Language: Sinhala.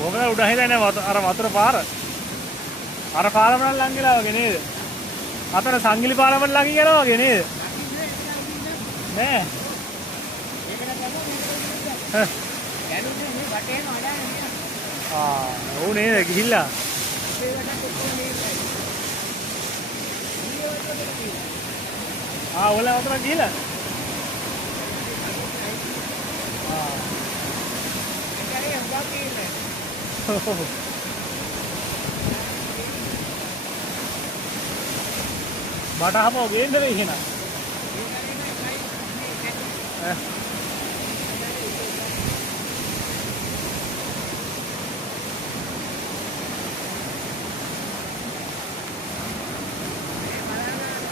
කොහමද උඩ හිටන්නේ අර වතුර පාර. අර පාරම නම් ලං වෙලා වගේ නේද? අතන සංගිලි පාරම ලං යනවා වගේ නේද? නෑ. ඔව් නේද ගිහිල්ලා. ඔල වතුර ගිහිල්ලා. බට හමෝ ගේන්න වෙයි එහෙනම්.